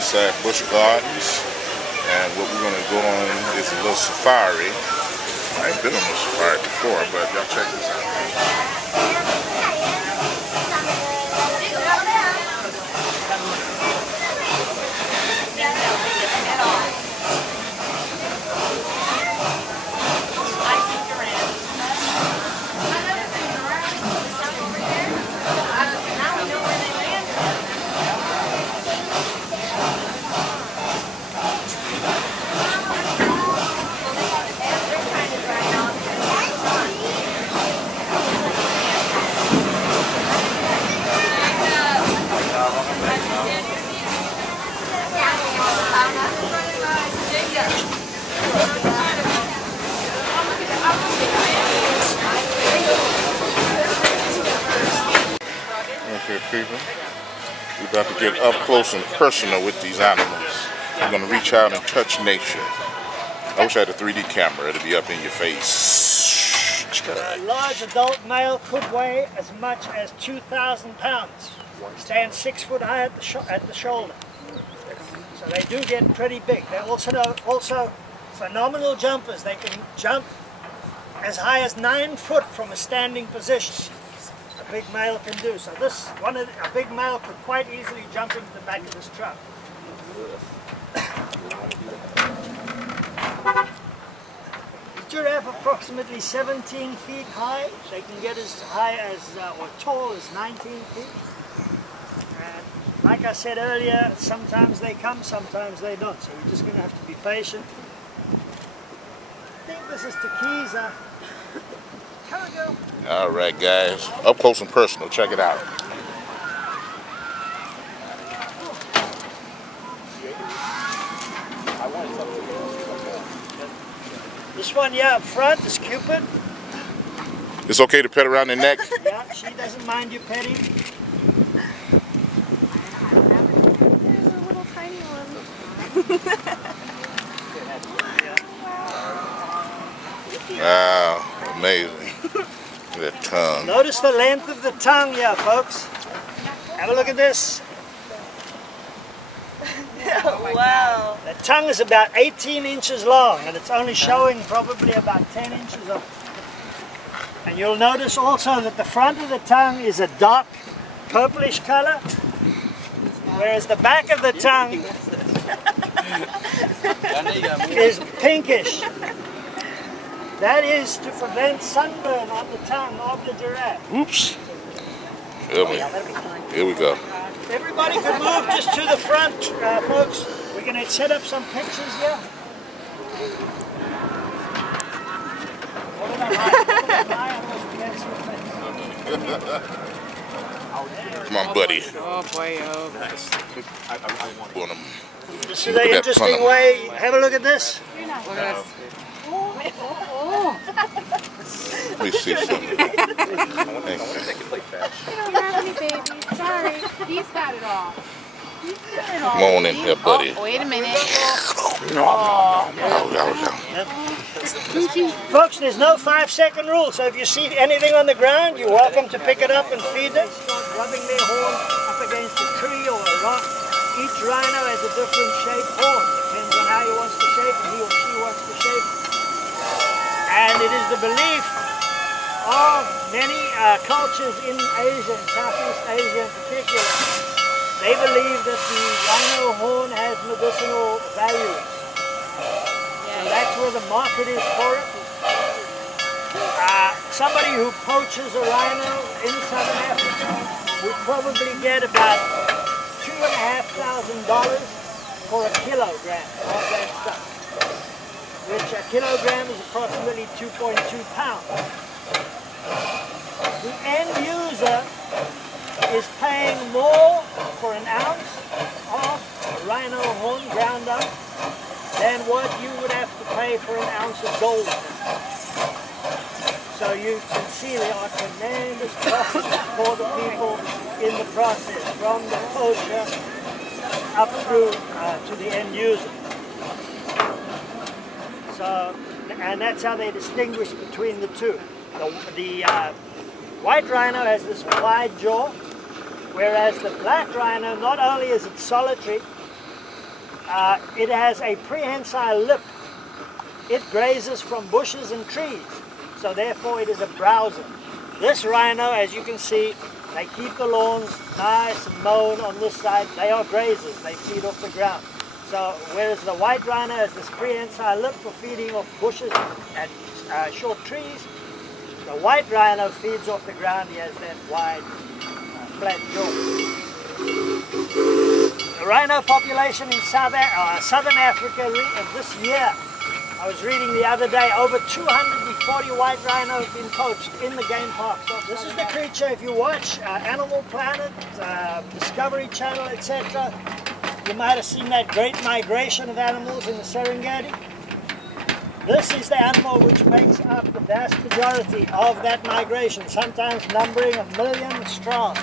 inside Busch Gardens, and what we're gonna go on is a little safari. I ain't been on a safari before, but y'all check this out. People, we're about to get up close and personal with these animals. We're going to reach out and touch nature. I wish I had a 3D camera, it'd be up in your face. A large adult male could weigh as much as 2,000 pounds. Stand 6 foot high at the shoulder. So they do get pretty big. They're also phenomenal jumpers. They can jump as high as 9 foot from a standing position. A big male can do. So a big male could quite easily jump into the back of this truck. The giraffe approximately 17 feet high. They can get as high as or tall as 19 feet. And like I said earlier, sometimes they come, sometimes they don't. So we're just going to have to be patient. I think this is Tequiza. All right, guys, up close and personal. Check it out. This one, yeah, up front is Cupid. It's okay to pet around the neck? Yeah, she doesn't mind you petting. There's a little tiny one. Wow, amazing. That tongue. Notice the length of the tongue here, folks. Have a look at this. Oh, wow. The tongue is about 18 inches long, and it's only showing probably about 10 inches of it. And you'll notice also that the front of the tongue is a dark purplish color, whereas the back of the tongue is pinkish. That is to prevent sunburn on the tongue of the giraffe. Oops. Here we go. Everybody could move just to the front, folks. We're going to set up some pictures here. Come on, buddy. Oh boy, oh. Nice. This is an interesting way. Have a look at this. Look at this. Let me see something. I wonder if they can play fetch. You don't have any baby. Sorry. He's got it all. He's got it all. Come on in here, buddy. Oh, wait a minute. Folks, there's no 5-second rule, so if you see anything on the ground, you're welcome to pick it up and feed it. Start rubbing their horn up against a tree or a rock. Each rhino has a different shaped horn. Depends on how he wants to shape it, he or she wants to shape it. And it is the belief of many cultures in Asia, in Southeast Asia in particular. They believe that the rhino horn has medicinal value. So that's where the market is for it. Somebody who poaches a rhino in Southern Africa would probably get about $2,500 for a kilogram of that stuff, which a kilogram is approximately 2.2 pounds. The end user is paying more for an ounce of rhino horn ground up than what you would have to pay for an ounce of gold. So you can see there are tremendous profits for the people in the process, from the poacher up through to the end user. So, and that's how they distinguish between the two. The white rhino has this wide jaw, whereas the black rhino, not only is it solitary, It has a prehensile lip. It grazes from bushes and trees, so therefore it is a browser. This rhino, as you can see, they keep the lawns nice and mown on this side. They are grazers, they feed off the ground. So whereas the white rhino has this prehensile lip for feeding off bushes and short trees, the white rhino feeds off the ground. He has that wide, flat jaw. The rhino population in southern Africa this year, I was reading the other day, over 240 white rhinos have been poached in the game parks. This is the creature, if you watch Animal Planet, Discovery Channel, etc., you might have seen that great migration of animals in the Serengeti. This is the animal which makes up the vast majority of that migration, sometimes numbering 1 million strong.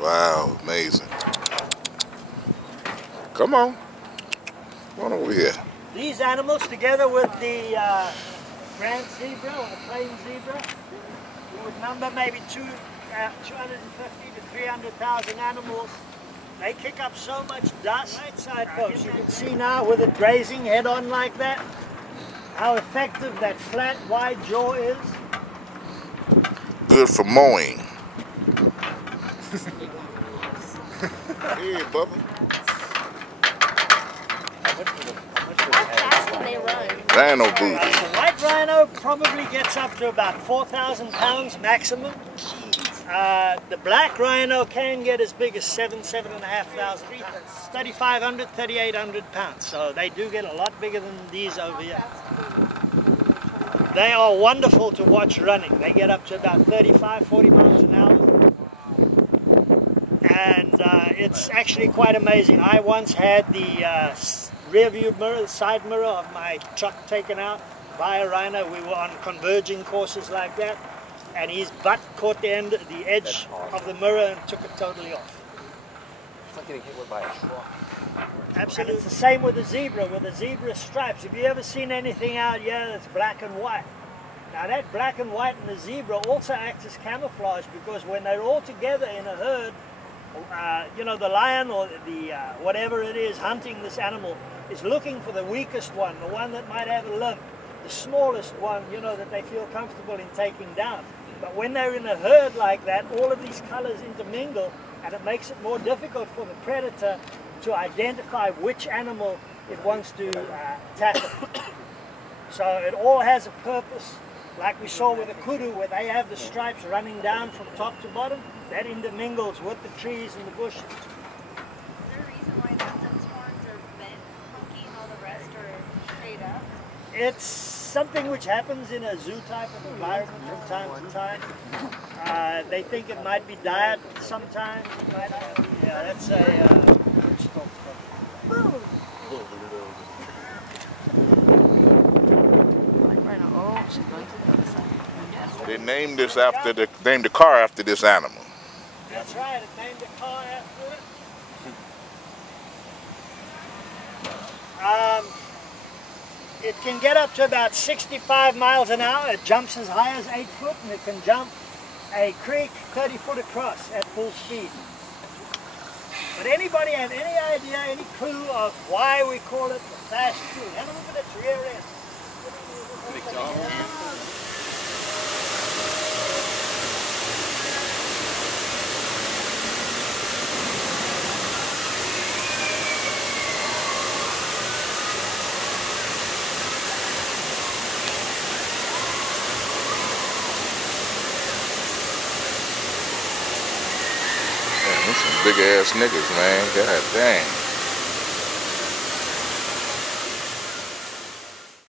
Wow, amazing. Come on. Come on over here. These animals, together with the grand zebra or the plain zebra, would number maybe 250 to 300,000 animals. They kick up so much dust. Right side, folks, you can see now with it grazing head on like that, how effective that flat, wide jaw is. Good for mowing. Hey, Bubba. How fast can they run? Rhino booty. The white rhino probably gets up to about 4,000 pounds maximum. The black rhino can get as big as 7,500, 3,500, 3,800 pounds. So they do get a lot bigger than these over here. They are wonderful to watch running. They get up to about 35, 40 miles an hour. And it's actually quite amazing. I once had the rear view mirror, the side mirror of my truck taken out by a rhino. We were on converging courses like that, and his butt caught the edge of the mirror and took it totally off. It's like getting hit by a truck. Absolutely. It's the same with the zebra, with the zebra stripes. Have you ever seen anything out here that's black and white? Now that black and white and the zebra also acts as camouflage, because when they're all together in a herd, you know, the lion or the whatever it is hunting this animal is looking for the weakest one, the one that might have a limp, the smallest one, you know, that they feel comfortable in taking down. But when they're in a herd like that, all of these colors intermingle, and it makes it more difficult for the predator to identify which animal it wants to tackle. So it all has a purpose, like we saw with the kudu, where they have the stripes running down from top to bottom. That intermingles with the trees and the bushes. Is there a reason why Nelson's horns are bent, funky, and all the rest are straight up? It's something which happens in a zoo type of environment from time to time. They think it might be diet sometimes. Yeah, that's a... Oh, she's going to the other side. They named the car after this animal. That's right, it named the car after it. It can get up to about 65 miles an hour. It jumps as high as 8 foot, and it can jump a creek 30 foot across at full speed. But anybody have any idea, any clue of why we call it the fast food? Have a look at its rear end. Some big ass niggas, man. God dang.